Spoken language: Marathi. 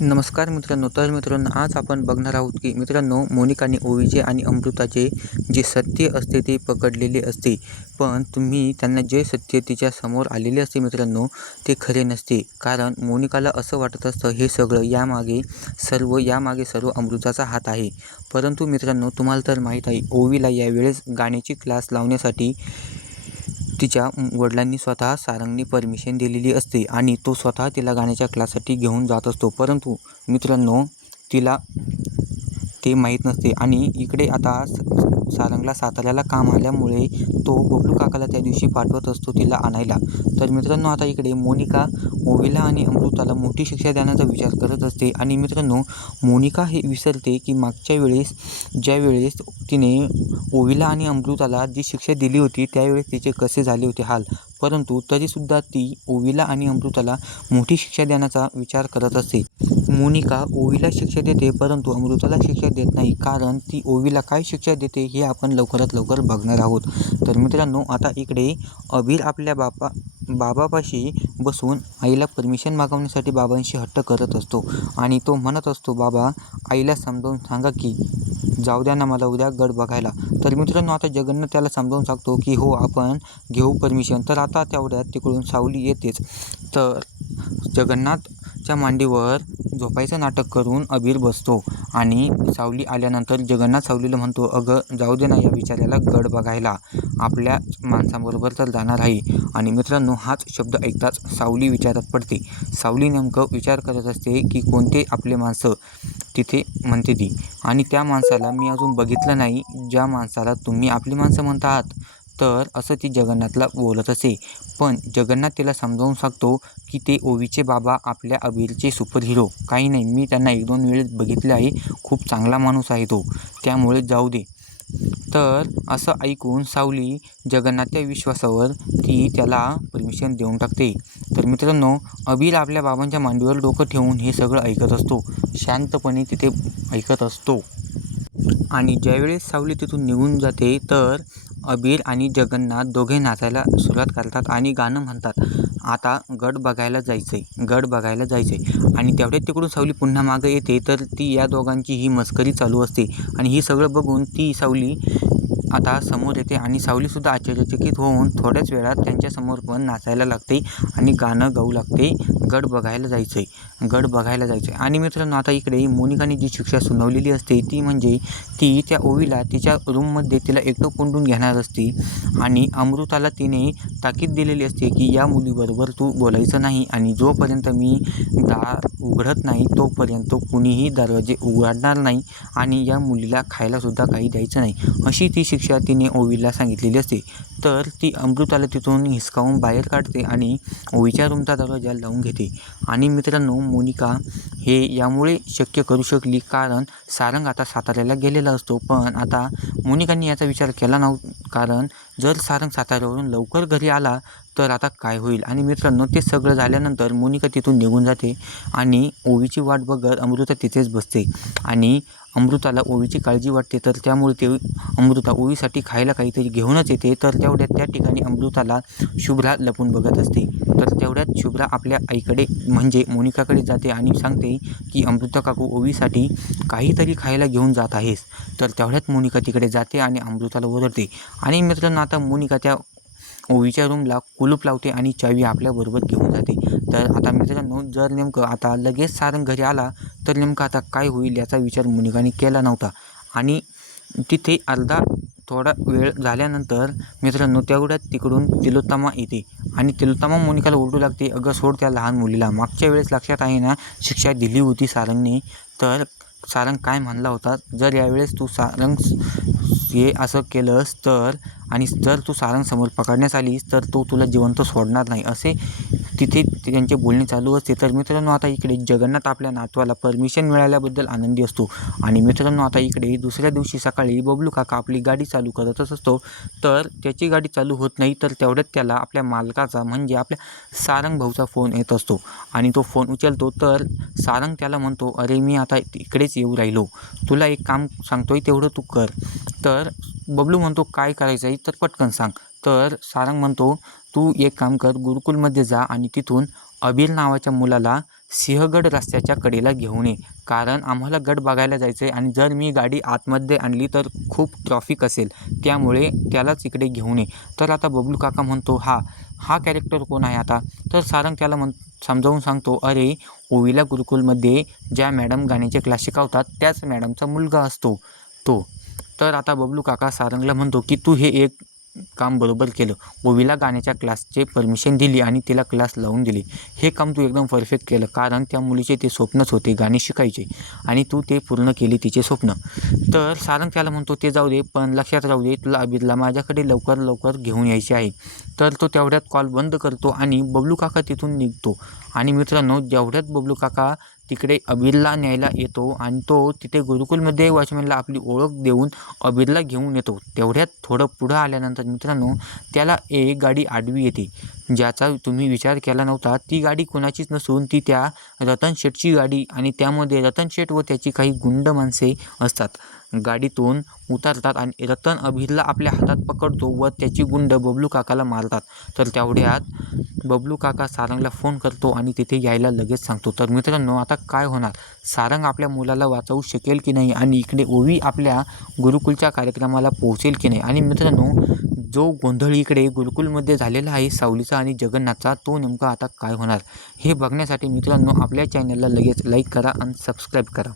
नमस्कार मित्रांनो. तर मित्रांनो, आज आपण बघणार आहोत की मित्रांनो, मोनिकाने ओवीचे आणि अमृताचे जे सत्य असते ते पकडलेले असते. पण तुम्ही त्यांना जे सत्य तिच्या समोर आलेले असते मित्रांनो, ते खरे नसते. कारण मोनिकाला असं वाटत असतं हे सगळं यामागे सर्व अमृताचा हात आहे. परंतु मित्रांनो, तुम्हाला तर माहीत आहे, ओवीला यावेळेस गाण्याची क्लास लावण्यासाठी तिच्या वडिलांनी स्वतः सारंगने परमिशन दिलेली असते आणि तो स्वतः तिला गाण्याच्या क्लाससाठी घेऊन जात असतो. परंतु मित्रांनो, तिला ते माहीत नसते आणि इकडे आता सारंगला साताऱ्याला काम आल्यामुळे तो बबलू काकाला त्या दिवशी पाठवत असतो तिला आणायला. तर मित्रांनो, आता इकडे मोनिका ओवीला आणि अमृताला मोठी शिक्षा देण्याचा विचार करत असते. आणि मित्रांनो, मोनिका हे विसरते की मागच्या वेळेस ज्यावेळेस तिने ओवीला आणि अमृताला जी शिक्षा दिली होती त्यावेळेस तिचे कसे झाले होते हाल. परंतु तरीसुद्धा ती ओवीला आणि अमृताला मोठी शिक्षा देण्याचा विचार करत असते. मोनिका ओवीला शिक्षा देते परंतु अमृताला शिक्षा देत नाही. कारण ती ओवीला काय शिक्षा देते हे आपण लवकरात लवकर बघणार आहोत. तर मित्रांनो, आता इकडे अबीर आपल्या बाबापाशी बसून आईला परमिशन मागवण्यासाठी बाबांशी हट्ट करत असतो आणि तो म्हणत असतो, बाबा, आईला समजावून सांगा की जाऊ द्या ना मला उद्या गड बघायला. तर मित्रांनो, आता जगन्नाथ त्याला समजावून सांगतो की हो, आपण घेऊ परमिशन. तर आता तेवढ्यात तिकडून सावली येतेच. तर जगन्नाथच्या मांडीवर झोपायचं नाटक करून अबीर बसतो आणि सावली आल्यानंतर जगन्नाथ सावलीला म्हणतो, अगं जाऊ दे ना या विचाराला गड बघायला, आपल्या माणसांबरोबर तर जाणार आहे. आणि मित्रांनो, हाच शब्द ऐकताच सावली विचारात पडते. सावली नेमकं विचार करत असते की कोणते आपले माणसं तिथे म्हणते ती, आणि त्या माणसाला मी अजून बघितलं नाही ज्या माणसाला तुम्ही आपली माणसं म्हणत आहात. तर असं ती जगन्नाथला बोलत असे. पण जगन्नाथ तिला समजावून सांगतो की ते ओवीचे बाबा आपल्या अबीरचे सुपर हिरो काही नाही, मी त्यांना 1-2 वेळेस बघितले आहे, खूप चांगला माणूस आहे तो, त्यामुळे जाऊ दे. तर असं ऐकून सावली जगन्नाथच्या विश्वासावर ती त्याला परमिशन देऊन टाकते. तर मित्रांनो, अबीर आपल्या बाबांच्या मांडीवर डोकं ठेवून हे सगळं ऐकत असतो, शांतपणे तिथे ऐकत असतो. आणि ज्यावेळेस सावली तिथून निघून जाते तर अबीर आणि जगन्नाथ दोघे नाचायला सुरुवात करतात आणि गाणं म्हणतात, आता गड बघायला जायचंय. आणि तेवढ्यात तिकडून सावली पुन्हा मागं येते. तर ती या दोघांची ही मस्करी चालू असते आणि ही सगळं बघून ती सावली आता समोर येते आणि सावलीसुद्धा आश्चर्यचकित होऊन थोड्याच वेळात त्यांच्यासमोर पण नाचायला लागते आणि गाणं गाऊ लागते, गड बघायला जायचंय. आणि मित्रांनो, आता इकडे मोनिकाने जी शिक्षा सुनावलेली असते ती म्हणजे ती त्या ओवीला तिच्या रूममध्ये तिला एकटं कोंडून घेणार असते आणि अमृताला तिने ताकीद दिलेली असते की या मुलीबरोबर तू बोलायचं नाही आणि जोपर्यंत मी दार उघडत नाही तोपर्यंत कुणीही दरवाजे उघडणार नाही आणि या मुलीला खायलासुद्धा काही द्यायचं नाही, अशी ती शिक्षा तिने ओवीला सांगितलेली असते. तर ती अमृताला तिथून हिसकावून बाहेर काढते आणि ओवीच्या रूमचा दरवाजा लावून घेते. आणि मित्रांनो, मोनिका हे यामुळे शक्य करू शकली कारण सारंग आता साताऱ्याला गेलेला असतो. पण आता मोनिकांनी याचा विचार केला नव्हता, कारण जर सारंग साताऱ्यावरून लवकर घरी आला तर आता काय होईल. आणि मित्रांनो, ते सगळं झाल्यानंतर मोनिका तिथून निघून जाते आणि ओवीची वाट बघत अमृता तिथेच बसते आणि अमृताला ओवीची काळजी वाटते. तर त्यामुळे ते अमृता ओवीसाठी खायला काहीतरी घेऊनच येते. तर तेवढ्यात त्या ठिकाणी अमृताला शुभ्रा लपून बघत असते. तर तेवढ्यात शुभ्रा आपल्या आईकडे म्हणजे मोनिकाकडे जाते आणि सांगते की अमृता काकू ओवीसाठी काहीतरी खायला घेऊन जात आहेस. तर तेवढ्यात मोनिका तिकडे जाते आणि अमृताला ओरडते. आणि मित्रांनो, आता मोनिका त्या ओवीच्या रूमला कुलूप लावते आणि चावी आपल्याबरोबर घेऊन जाते. तर आता मित्रांनो, जर नेमकं आता लगेच सारंग घरी आला तर नेमकं आता काय होईल याचा विचार मोनिकाने केला नव्हता. आणि तिथे थोडा वेळ झाल्यानंतर मित्रांनो, तेवढ्यात तिकडून तिलोत्तमा येते आणि तिलोत्तमा मोनिकाला ओरडू लागते, अगं सोड त्या लहान मुलीला, मागच्या वेळेस लक्षात आहे ना शिक्षा दिली होती सारंगने. तर सारंग काय म्हणला होता, जर यावेळेस तू हे असं केलंस तर आणि जर तू सारंगसमोर पकडण्यास आलीस तर तो तुला जिवंत सोडणार नाही, असे तिथे त्यांचे बोलणे चालू असते. तर मित्रांनो, आता इकडे जगन्नाथ आपल्या नातवाला परमिशन मिळाल्याबद्दल आनंदी असतो. आणि मित्रांनो, आता इकडे दुसऱ्या दिवशी सकाळी बबलू काका आपली गाडी चालू करतच असतो. तर त्याची गाडी चालू होत नाही. तर तेवढ्यात त्याला आपल्या मालकाचा म्हणजे आपल्या सारंग भाऊचा फोन येत असतो आणि तो फोन उचलतो. तर सारंग त्याला म्हणतो, अरे मी आता इकडेच येऊ राहिलो, तुला एक काम सांगतोय तेवढं तू कर. तर बबलू म्हणतो, काय करायचं आहे तर पटकन सांग. तर सारंग म्हणतो, तू एक काम कर, गुरुकुलमध्ये जा आणि तिथून अबीर नावाच्या मुलाला सिंहगड रस्त्याच्या कडेला घेऊन ये, कारण आम्हाला गड बघायला जायचं आहे आणि जर मी गाडी आतमध्ये आणली तर खूप ट्रॉफिक असेल, त्यामुळे त्यालाच इकडे घेऊन ये. तर आता बबलू काका म्हणतो, हा कॅरेक्टर कोण आहे आता? तर सारंग त्याला समजावून सांगतो, अरे ओविला गुरुकुलमध्ये ज्या मॅडम गाण्याचे क्लास शिकवतात त्याच मॅडमचा मुलगा असतो तो. तर आता बबलू काका सारंगला म्हणतो की तू हे एक काम बरोबर केलं, ओवीला गाण्याच्या क्लासचे परमिशन दिली आणि तिला क्लास लावून दिली. हे काम तू एकदम परफेक्ट केलं, कारण त्या मुलीचे ते स्वप्नच होते गाणे शिकायचे आणि तू ते पूर्ण केली तिचे स्वप्न. तर सारंग त्याला म्हणतो, ते जाऊ दे, पण लक्षात राहू दे, तुला अबीरला माझ्याकडे लवकर घेऊन यायचे आहे. तर तो तेवढ्यात कॉल बंद करतो आणि बबलू काका तिथून निघतो. आणि मित्रांनो, जेवढ्यात बबलू काका तिकडे अबीरला न्यायला येतो आणि तो तिथे गुरुकुलमध्ये वॉचमॅनला आपली ओळख देऊन अबीरला घेऊन येतो, तेवढ्यात थोडं पुढं आल्यानंतर मित्रांनो त्याला एक गाडी आडवी येते, ज्याचा तुम्ही विचार केला नव्हता. ती गाडी कोणाचीच नसून ती त्या रतन शेठची गाडी आणि त्यामध्ये रतन शेठ व त्याची काही गुंड माणसे असतात. गाडीतून उतरतात आणि रतन अबीरला आपल्या हातात पकडतो व त्याची गुंड बबलू काकाला मारतात. तर तेवढ्यात बबलू काका सारंगला फोन करतो आणि तिथे यायला लगेच सांगतो. तर मित्रांनो, आता काय होणार? सारंग आपल्या मुलाला वाचवू शकेल की नाही आणि इकडे ओवी आपल्या गुरुकुलच्या कार्यक्रमाला पोहोचेल की नाही? आणि मित्रांनो, जो गोंधळ इकडे गुरुकुलमध्ये झालेला आहे सावलीचा आणि जगन्नाथचा, तो नेमका आता काय होणार हे बघण्यासाठी मित्रांनो आपल्या चॅनलला लगेच लाईक करा आणि सबस्क्राईब करा.